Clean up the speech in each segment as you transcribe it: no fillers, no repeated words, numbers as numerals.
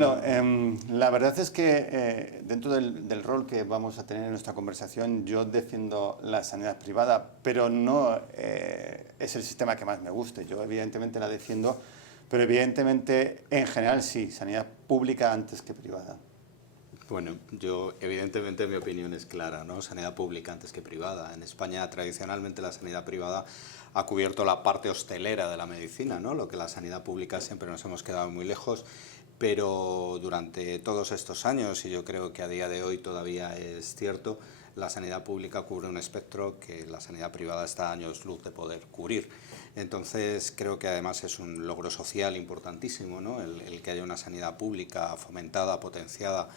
Bueno, la verdad es que dentro del rol que vamos a tener en nuestra conversación, yo defiendo la sanidad privada, pero no es el sistema que más me guste. Yo evidentemente la defiendo, pero evidentemente en general sí, sanidad pública antes que privada. Bueno, yo evidentemente mi opinión es clara, ¿no? Sanidad pública antes que privada. En España tradicionalmente la sanidad privada ha cubierto la parte hostelera de la medicina, ¿no? Lo que la sanidad pública siempre nos hemos quedado muy lejos, pero durante todos estos años, y yo creo que a día de hoy todavía es cierto, la sanidad pública cubre un espectro que la sanidad privada está a años luz de poder cubrir. Entonces creo que además es un logro social importantísimo, ¿no? El que haya una sanidad pública fomentada, potenciada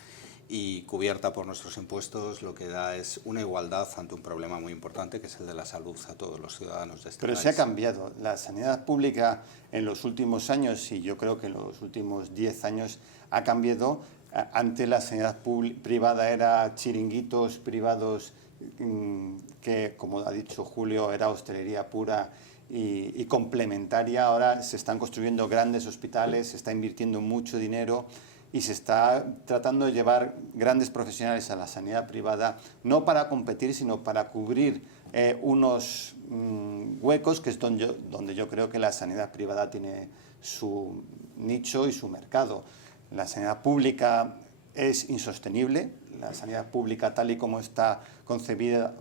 y cubierta por nuestros impuestos, lo que da es una igualdad ante un problema muy importante que es el de la salud a todos los ciudadanos de este país. Pero se ha cambiado. La sanidad pública en los últimos años, y yo creo que en los últimos 10 años ha cambiado. Antes la sanidad privada era chiringuitos privados que, como ha dicho Julio, era hostelería pura y complementaria. Ahora se están construyendo grandes hospitales, se está invirtiendo mucho dinero y se está tratando de llevar grandes profesionales a la sanidad privada, no para competir, sino para cubrir unos huecos que es donde yo creo que la sanidad privada tiene su nicho y su mercado. La sanidad pública es insostenible, la sanidad pública tal y como está concebida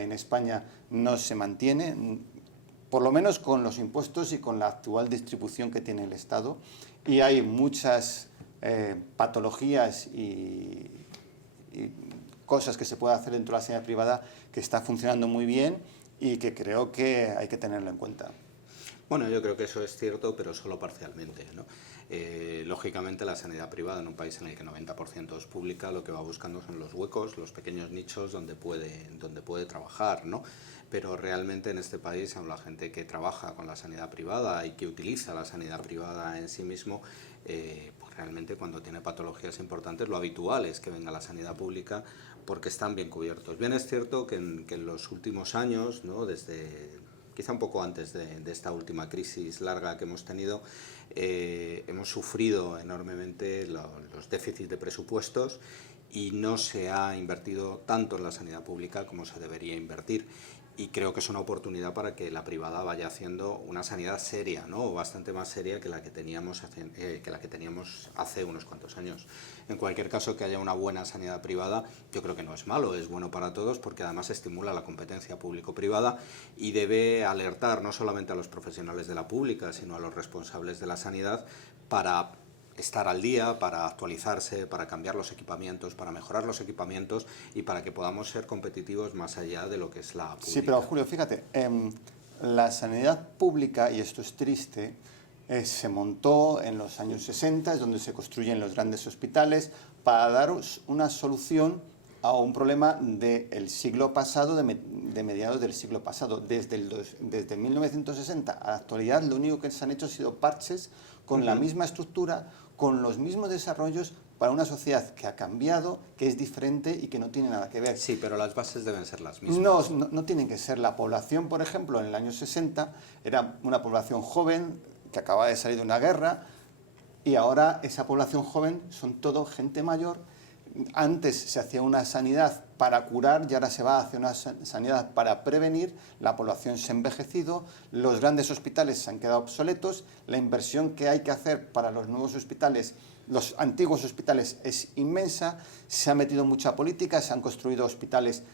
en España no se mantiene, por lo menos con los impuestos y con la actual distribución que tiene el Estado, y hay muchas patologías y cosas que se puede hacer dentro de la sanidad privada que está funcionando muy bien y que creo que hay que tenerlo en cuenta. Bueno, yo creo que eso es cierto, pero solo parcialmente, ¿no? Lógicamente, la sanidad privada en un país en el que el 90% es pública, lo que va buscando son los huecos, los pequeños nichos donde puede trabajar, ¿no? Pero realmente en este país, aún la gente que trabaja con la sanidad privada y que utiliza la sanidad privada en sí mismo, pues realmente cuando tiene patologías importantes, lo habitual es que venga la sanidad pública porque están bien cubiertos. Bien es cierto que en los últimos años, ¿no? Desde quizá un poco antes de esta última crisis larga que hemos tenido, hemos sufrido enormemente los déficits de presupuestos y no se ha invertido tanto en la sanidad pública como se debería invertir. Y creo que es una oportunidad para que la privada vaya haciendo una sanidad seria, ¿no? O bastante más seria que la que teníamos hace unos cuantos años. En cualquier caso, que haya una buena sanidad privada, yo creo que no es malo, es bueno para todos porque además estimula la competencia público-privada y debe alertar no solamente a los profesionales de la pública, sino a los responsables de la sanidad para estar al día, para actualizarse, para cambiar los equipamientos, para mejorar los equipamientos y para que podamos ser competitivos más allá de lo que es la pública. Sí, pero Julio, fíjate, la sanidad pública, y esto es triste, se montó en los años 60, es donde se construyen los grandes hospitales, para daros una solución a un problema del siglo pasado, de mediados del siglo pasado. Desde 1960 a la actualidad, lo único que se han hecho ha sido parches con la misma estructura, con los mismos desarrollos, para una sociedad que ha cambiado, que es diferente y que no tiene nada que ver. Sí, pero las bases deben ser las mismas. No tienen que ser. La población, por ejemplo, en el año 60 era una población joven que acababa de salir de una guerra, y ahora esa población joven son todo gente mayor. Antes se hacía una sanidad para curar y ahora se va a hacer una sanidad para prevenir. La población se ha envejecido, los grandes hospitales se han quedado obsoletos, la inversión que hay que hacer para los nuevos hospitales, los antiguos hospitales, es inmensa. Se ha metido mucha política, se han construido hospitales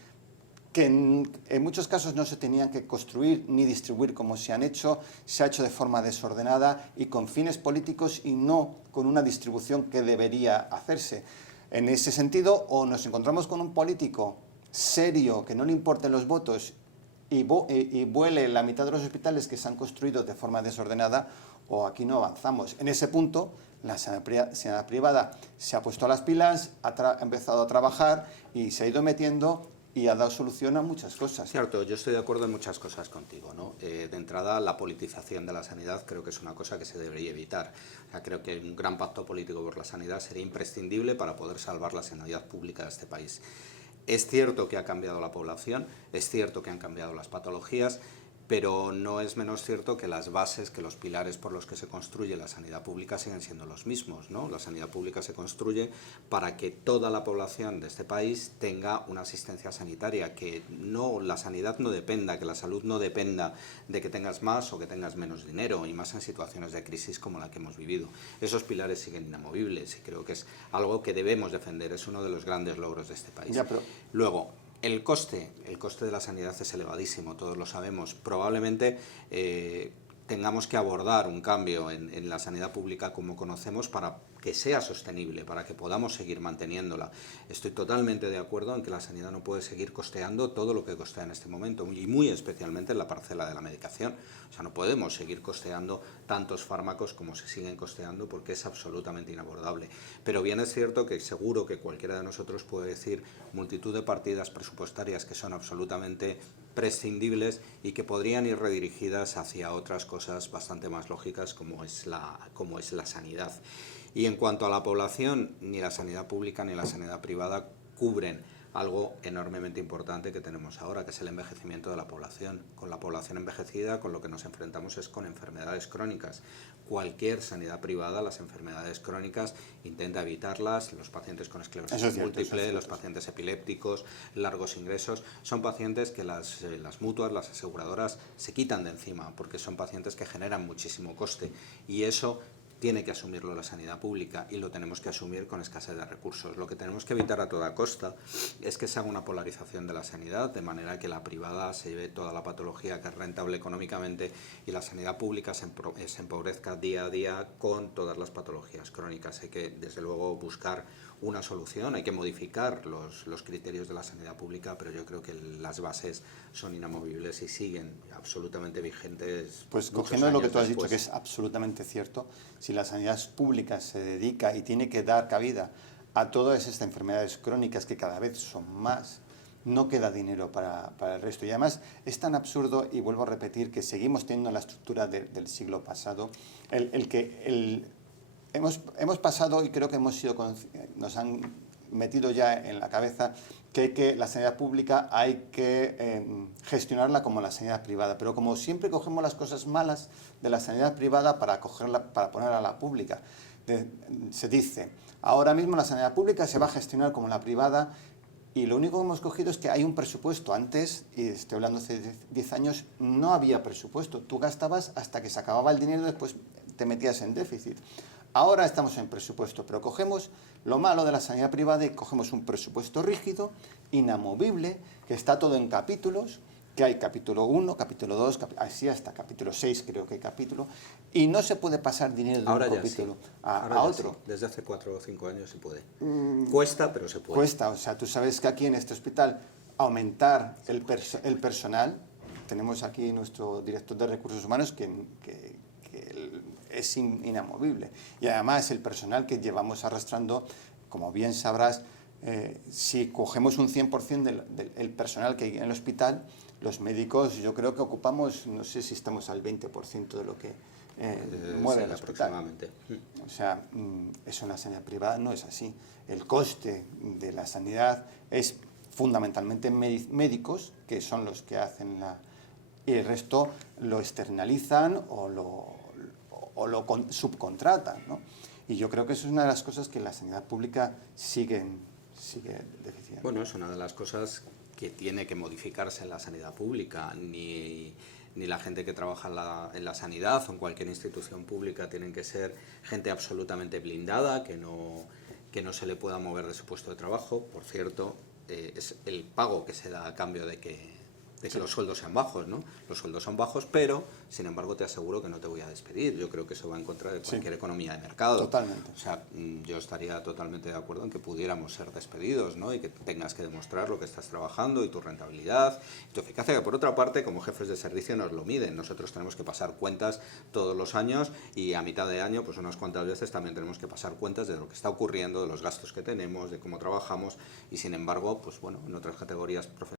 que en muchos casos no se tenían que construir ni distribuir como se han hecho, se ha hecho de forma desordenada y con fines políticos y no con una distribución que debería hacerse. En ese sentido, o nos encontramos con un político serio que no le importen los votos y vuele la mitad de los hospitales que se han construido de forma desordenada, o aquí no avanzamos. En ese punto, la sanidad privada se ha puesto a las pilas, ha empezado a trabajar y se ha ido metiendo y ha dado solución a muchas cosas. Cierto, yo estoy de acuerdo en muchas cosas contigo, ¿no? De entrada, la politización de la sanidad creo que es una cosa que se debería evitar. O sea, creo que un gran pacto político por la sanidad sería imprescindible para poder salvar la sanidad pública de este país. Es cierto que ha cambiado la población, es cierto que han cambiado las patologías, pero no es menos cierto que las bases, que los pilares por los que se construye la sanidad pública siguen siendo los mismos, ¿no? La sanidad pública se construye para que toda la población de este país tenga una asistencia sanitaria, que no, la sanidad no dependa, que la salud no dependa de que tengas más o que tengas menos dinero, y más en situaciones de crisis como la que hemos vivido. Esos pilares siguen inamovibles y creo que es algo que debemos defender, es uno de los grandes logros de este país. Luego, el coste de la sanidad es elevadísimo, todos lo sabemos. Probablemente tengamos que abordar un cambio en la sanidad pública como conocemos para que sea sostenible, para que podamos seguir manteniéndola. Estoy totalmente de acuerdo en que la sanidad no puede seguir costeando todo lo que costea en este momento, y muy especialmente en la parcela de la medicación. O sea, no podemos seguir costeando tantos fármacos como se siguen costeando, porque es absolutamente inabordable. Pero bien es cierto que seguro que cualquiera de nosotros puede decir multitud de partidas presupuestarias que son absolutamente prescindibles y que podrían ir redirigidas hacia otras cosas bastante más lógicas, como es la sanidad. Y en cuanto a la población, ni la sanidad pública ni la sanidad privada cubren algo enormemente importante que tenemos ahora, que es el envejecimiento de la población. Con la población envejecida, con lo que nos enfrentamos es con enfermedades crónicas. Cualquier sanidad privada, las enfermedades crónicas, intenta evitarlas. Los pacientes con esclerosis múltiple, los pacientes epilépticos, largos ingresos, son pacientes que las mutuas, las aseguradoras, se quitan de encima, porque son pacientes que generan muchísimo coste, y eso tiene que asumirlo la sanidad pública, y lo tenemos que asumir con escasez de recursos. Lo que tenemos que evitar a toda costa es que se haga una polarización de la sanidad, de manera que la privada se lleve toda la patología que es rentable económicamente y la sanidad pública se empobrezca día a día con todas las patologías crónicas. Hay que, desde luego, buscar una solución, hay que modificar los criterios de la sanidad pública, pero yo creo que las bases son inamovibles y siguen absolutamente vigentes. Pues cogiendo lo que tú has dicho, que es absolutamente cierto, si la sanidad pública se dedica y tiene que dar cabida a todas estas enfermedades crónicas que cada vez son más, no queda dinero para el resto. Y además es tan absurdo, y vuelvo a repetir, que seguimos teniendo la estructura del siglo pasado, hemos pasado, y creo que nos han metido ya en la cabeza que la sanidad pública hay que gestionarla como la sanidad privada, pero como siempre cogemos las cosas malas de la sanidad privada para ponerla a la pública. Se dice, ahora mismo la sanidad pública se va a gestionar como la privada, y lo único que hemos cogido es que hay un presupuesto. Antes, y estoy hablando hace 10 años, no había presupuesto. Tú gastabas hasta que se acababa el dinero y después te metías en déficit. Ahora estamos en presupuesto, pero cogemos lo malo de la sanidad privada y cogemos un presupuesto rígido, inamovible, que está todo en capítulos, que hay capítulo 1, capítulo 2, así hasta capítulo 6 creo que hay capítulo, y no se puede pasar dinero de un capítulo a otro. Sí. Desde hace 4 o 5 años se puede. Cuesta, pero se puede. Cuesta, o sea, tú sabes que aquí en este hospital aumentar el personal, tenemos aquí nuestro director de recursos humanos que es inamovible, y además el personal que llevamos arrastrando, como bien sabrás, si cogemos un 100% del personal que hay en el hospital, los médicos yo creo que ocupamos, no sé si estamos al 20% de lo que mueve el hospital. O sea, eso en la sanidad privada no es así. El coste de la sanidad es fundamentalmente médicos, que son los que hacen y el resto lo externalizan o lo subcontratan, ¿no? Y yo creo que eso es una de las cosas que en la sanidad pública sigue deficiente. Bueno, es una de las cosas que tiene que modificarse en la sanidad pública. Ni la gente que trabaja en la sanidad o en cualquier institución pública tienen que ser gente absolutamente blindada, que no se le pueda mover de su puesto de trabajo. Por cierto, es el pago que se da a cambio de que los sueldos sean bajos, ¿no? Los sueldos son bajos, pero, sin embargo, te aseguro que no te voy a despedir. Yo creo que eso va en contra de cualquier economía de mercado. Totalmente. O sea, yo estaría totalmente de acuerdo en que pudiéramos ser despedidos, ¿no? Y que tengas que demostrar lo que estás trabajando y tu rentabilidad y tu eficacia, que por otra parte, como jefes de servicio nos lo miden. Nosotros tenemos que pasar cuentas todos los años, y a mitad de año, pues unas cuantas veces también tenemos que pasar cuentas de lo que está ocurriendo, de los gastos que tenemos, de cómo trabajamos, y sin embargo, pues bueno, en otras categorías profesionales